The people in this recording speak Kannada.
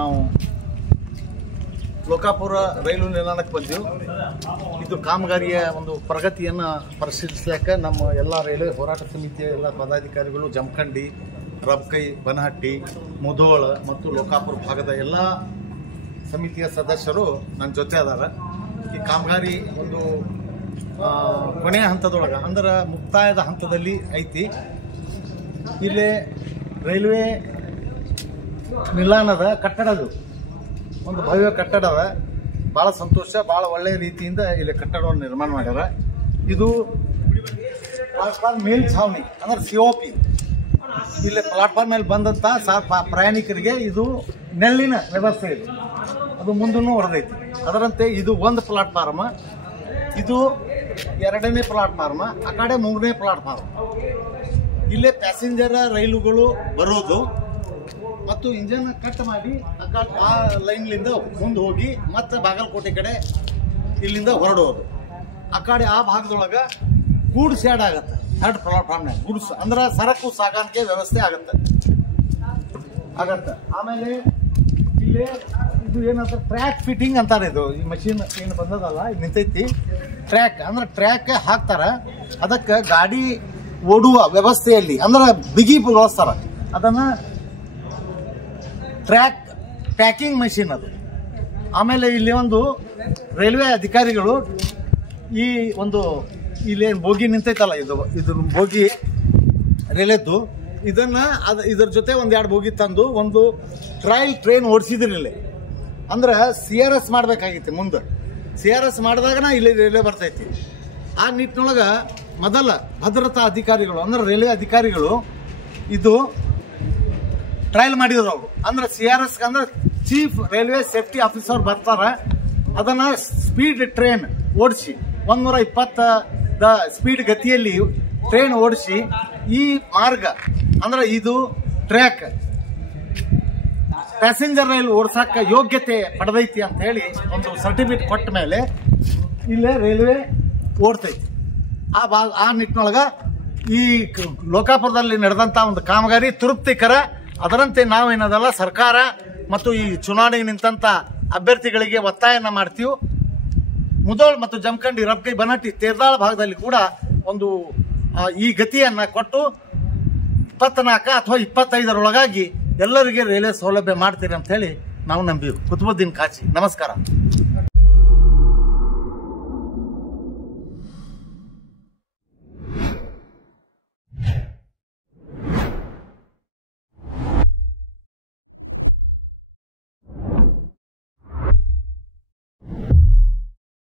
ನಾವು ಲೋಕಾಪುರ ರೈಲು ನಿಲ್ದಾಣಕ್ಕೆ ಬಂದೆವು. ಇದು ಕಾಮಗಾರಿಯ ಒಂದು ಪ್ರಗತಿಯನ್ನು ಪರಿಶೀಲಿಸಲಿಕ್ಕೆ ನಮ್ಮ ಎಲ್ಲ ರೈಲ್ವೆ ಹೋರಾಟ ಸಮಿತಿಯ ಎಲ್ಲ ಪದಾಧಿಕಾರಿಗಳು ಜಮಖಂಡಿ, ರಬಕೈ, ಬನಹಟ್ಟಿ, ಮುಧೋಳ ಮತ್ತು ಲೋಕಾಪುರ ಭಾಗದ ಎಲ್ಲ ಸಮಿತಿಯ ಸದಸ್ಯರು ನನ್ನ ಜೊತೆ ಅದಾರ. ಈ ಕಾಮಗಾರಿ ಒಂದು ಕೊನೆಯ ಹಂತದೊಳಗೆ ಅಂದ್ರೆ ಮುಕ್ತಾಯದ ಹಂತದಲ್ಲಿ ಐತಿ. ಇಲ್ಲಿ ರೈಲ್ವೆ ನಿಲ್ದಾಣದ ಕಟ್ಟಡದು ಒಂದು ಭವ್ಯ ಕಟ್ಟಡದ ಭಾಳ ಸಂತೋಷ, ಭಾಳ ಒಳ್ಳೆಯ ರೀತಿಯಿಂದ ಇಲ್ಲಿ ಕಟ್ಟಡವನ್ನು ನಿರ್ಮಾಣ ಮಾಡ್ಯಾರ. ಇದು ಪ್ಲಾಟ್ಫಾರ್ಮ್ ಮೇಲ್ಛಾವಣಿ ಅಂದ್ರೆ COP. ಇಲ್ಲಿ ಪ್ಲಾಟ್ಫಾರ್ಮ್ ಮೇಲೆ ಬಂದಂಥ ಪ್ರಯಾಣಿಕರಿಗೆ ಇದು ನೆರಳಿನ ವ್ಯವಸ್ಥೆ ಇದೆ. ಅದು ಮುಂದೂ ಹೊರದೈತಿ. ಅದರಂತೆ ಇದು ಒಂದು ಪ್ಲಾಟ್ಫಾರ್ಮ್, ಇದು ಎರಡನೇ ಪ್ಲಾಟ್ಫಾರ್ಮ್, ಆ ಕಡೆ ಮೂರನೇ ಪ್ಲಾಟ್ಫಾರ್ಮ್. ಇಲ್ಲೇ ಪ್ಯಾಸೆಂಜರ್ ರೈಲುಗಳು ಬರೋದು ಮತ್ತು ಇಂಜನ್ ಕಟ್ ಮಾಡಿ ಆ ಲೈನ್ಲಿಂದ ಮುಂದೆ ಹೋಗಿ ಮತ್ತೆ ಬಾಗಲಕೋಟೆ ಕಡೆ ಇಲ್ಲಿಂದ ಹೊರಡೋದು. ಆ ಕಡೆ ಆ ಭಾಗದೊಳಗೆ ಗೂಡ್ಸ್ ಆ್ಯಡ್ ಆಗುತ್ತೆ. ಥರ್ಡ್ ಪ್ಲಾಟ್ಫಾರ್ಮ್ನಾಗ ಗೂಡ್ಸ್ ಅಂದ್ರೆ ಸರಕು ಸಾಗಾಣಿಕೆ ವ್ಯವಸ್ಥೆ ಆಗತ್ತೆ. ಆಮೇಲೆ ಇಲ್ಲಿ ಇದು ಏನಂತ ಟ್ರ್ಯಾಕ್ ಫಿಟ್ಟಿಂಗ್ ಅಂತಾರೆ. ಇದು ಈ ಮಷೀನ್ ಏನು ಬಂದದಲ್ಲ, ಇದು ನಿಂತೈತಿ. ಟ್ರ್ಯಾಕ್ ಅಂದ್ರೆ ಟ್ರ್ಯಾಕ್ ಹಾಕ್ತಾರೆ. ಅದಕ್ಕೆ ಗಾಡಿ ಓಡುವ ವ್ಯವಸ್ಥೆಯಲ್ಲಿ ಅಂದ್ರೆ ಬಿಗಿ ಬಳಸ್ತಾರ. ಅದನ್ನು ಟ್ರ್ಯಾಕ್ ಪ್ಯಾಕಿಂಗ್ ಮಷೀನ್ ಅದು. ಆಮೇಲೆ ಇಲ್ಲಿ ಒಂದು ರೈಲ್ವೆ ಅಧಿಕಾರಿಗಳು ಈ ಒಂದು ಇಲ್ಲೇನು ಬೋಗಿ ನಿಂತೈತಲ್ಲ, ಇದು ಬೋಗಿ ರೈಲ್ವೆದ್ದು, ಇದ್ರ ಜೊತೆ ಒಂದೆರಡು ಬೋಗಿ ತಂದು ಒಂದು ಟ್ರಯಲ್ ಟ್ರೈನ್ ಓಡಿಸಿದ್ರಿಲ್ಲ. ಅಂದ್ರೆ CRS ಮಾಡಬೇಕಾಗಿತ್ತು. ಮುಂದೆ CRS ಮಾಡಿದಾಗನ ಇಲ್ಲಿ ರೈಲ್ವೆ ಬರ್ತೈತಿ. ಆ ನಿಟ್ಟಿನೊಳಗೆ ಮೊದಲ ಭದ್ರತಾ ಅಧಿಕಾರಿಗಳು ಅಂದ್ರೆ ರೈಲ್ವೆ ಅಧಿಕಾರಿಗಳು ಇದು ಟ್ರಯಲ್ ಮಾಡಿದ್ರು. ಅವರು ಅಂದ್ರೆ CRS ಅಂದ್ರೆ ಚೀಫ್ ರೈಲ್ವೆ ಸೇಫ್ಟಿ ಆಫೀಸರ್ ಬರ್ತಾರೆ. ಅದನ್ನು ಸ್ಪೀಡ್ ಟ್ರೈನ್ ಓಡಿಸಿ 120 ಸ್ಪೀಡ್ ಗತಿಯಲ್ಲಿ ಟ್ರೈನ್ ಓಡಿಸಿ ಈ ಮಾರ್ಗ ಅಂದ್ರೆ ಇದು ಟ್ರ್ಯಾಕ್ ಪ್ಯಾಸೆಂಜರ್ ರೈಲು ಓಡಿಸಕ್ಕೆ ಯೋಗ್ಯತೆ ಪಡೆದೈತಿ ಅಂತ ಹೇಳಿ ಒಂದು ಸರ್ಟಿಫಿಕೇಟ್ ಕೊಟ್ಟ ಮೇಲೆ ಇಲ್ಲೇ ರೈಲ್ವೆ ಓಡ್ತೈತಿ. ಆ ನಿಟ್ಟಿನೊಳಗೆ ಈ ಲೋಕಾಪುರದಲ್ಲಿ ನಡೆದಂಥ ಒಂದು ಕಾಮಗಾರಿ ತೃಪ್ತಿಕರ. ಅದರಂತೆ ನಾವೇನದಲ್ಲ ಸರ್ಕಾರ ಮತ್ತು ಈ ಚುನಾವಣೆಗೆ ನಿಂತ ಅಭ್ಯರ್ಥಿಗಳಿಗೆ ಒತ್ತಾಯನ ಮಾಡ್ತೀವಿ. ಮುಧೋಳ್ ಮತ್ತು ಜಮಖಂಡಿ, ರಬಕೈ, ಬನಹಟ್ಟಿ, ತೇರ್ದಾಳ ಭಾಗದಲ್ಲಿ ಕೂಡ ಒಂದು ಈ ಗತಿಯನ್ನು ಕೊಟ್ಟು 24 ಅಥವಾ 25ರೊಳಗಾಗಿ ಎಲ್ಲರಿಗೆ ರೈಲ್ವೆ ಸೌಲಭ್ಯ ಮಾಡ್ತೀರಿ ಅಂತ ಹೇಳಿ ನಾವು ನಂಬೀವಿ. ಕುತುಬುದ್ದೀನ್ ಕಾಚಿ, ನಮಸ್ಕಾರ.